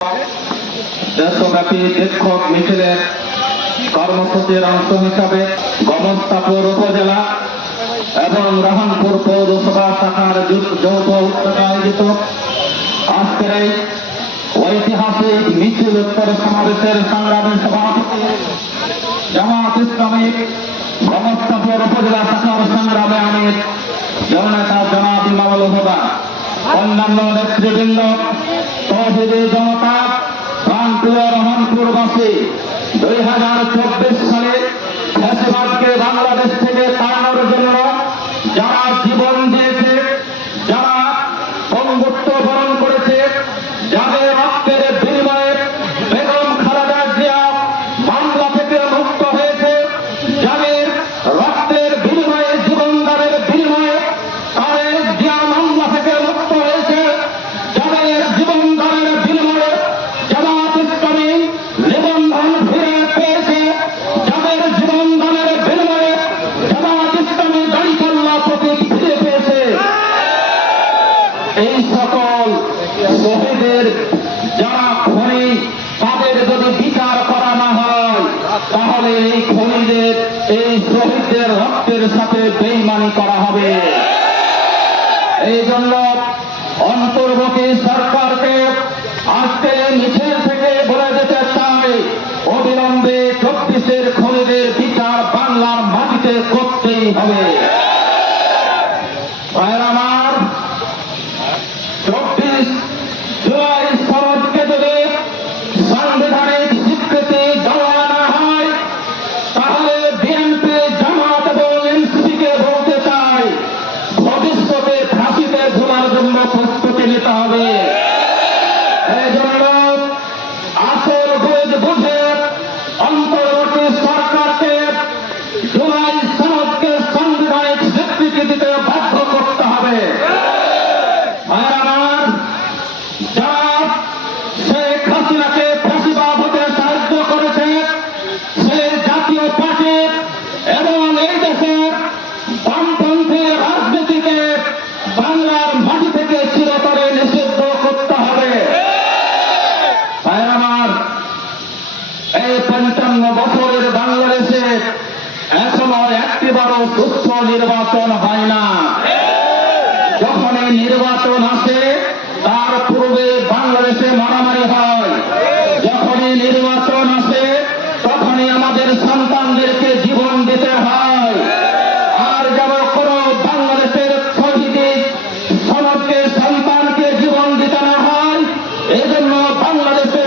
দেশব্যাপী বিক্ষোভ মিছিলের কর্মসূচির অংশ হিসাবে গমস্তাপুর উপজেলা এবং রহনপুর পৌরসভা শাখার যৌথ উদ্যোগে আয়োজিত আজকের এই ঐতিহাসিক মিছিল উত্তর সমাবেশের সংগ্রামী সভাপতি জামাত ইসলামী গমস্তাপুর উপজেলা শাখার সংগ্রামী আমির জননেতা জনাব ইমামুল হুদা, অন্যান্য নেতৃবৃন্দ, তৌহিদি জনতা, প্রাণপ্রিয় রহনপুরবাসী, 2024 সালে ফ্যাসিবাদকে বাংলাদেশ থেকে তাড়ানোর জন্য যারা জীবন দিয়েছে, যারা বঙ্গত্ব বরণ করেছে, যাদের রক্তের বিনিময়ে বেগম খালেদা জিয়া বাংলা থেকে মুক্ত হয়েছে, যাদের রক্তের বিনিময়ে জীবনদানের বিনিময়ে তারেক জিয়া মামলা থেকে মুক্ত হয়েছে, যাদের জীবনদানের বিনিময়ে জামাত ইসলামী নিবন্ধন ফিরে পেয়েছে, যাদের জীবনদানের বিনিময়ে জামাত ইসলামী দাঁড়িপাল্লা প্রতীক ফিরে পেয়েছে, এই সকল শহীদের যারা খনি, তাদের যদি বিচার করা না হয় তাহলে এই খনিদের, এই শহীদদের রক্তের সাথে বেইমানি করা হবে। এই জন্য অন্তর্বর্তী সরকারকে আজকে মিছিল থেকে বলে যেতে চাই, অবিলম্বে 24-এর খনিদের বিচার বাংলার মাটিতে করতেই হবে। আমার 24 জুলাই সনদকে যদি সাংবিধানিক স্বীকৃতি দেওয়া না হয় তাহলে বিএনপি, জামাত এবং এনসিপিকে বলতে চাই, ভবিষ্যতে ফাঁসিতে ঝোলার জন্য প্রস্তুতি নিতে হবে। এই জন্য আসল বুঝ বুঝে অন্তর্বর্তী সরকারকে জুলাই সনদকে সাংবিধানিক স্বীকৃতি দিতে বাধ্য করতে হবে। যারা শেখ হাসিনাকে ফ্যাসিবাদ হতে সাহায্য করেছে, সে জাতীয় পার্টি এবং এই দেশের বামপন্থী রাজনীতিকে বাংলার মাটি থেকে চিরতরে নিষিদ্ধ করতে হবে। আমার এই 55 বছরের বাংলাদেশে এখনো একটিবারও সুস্থ নির্বাচন হয় না। যখনই নির্বাচন আসে তার পূর্বে বাংলাদেশে মারামারি হয়, যখনই নির্বাচন আসে তখনই আমাদের সন্তানদেরকে জীবন দিতে হয়। আর যেন কোনো বাংলাদেশের শহীদের সনদকে সন্তানকে জীবন দিতে না হয়, এই জন্য বাংলাদেশে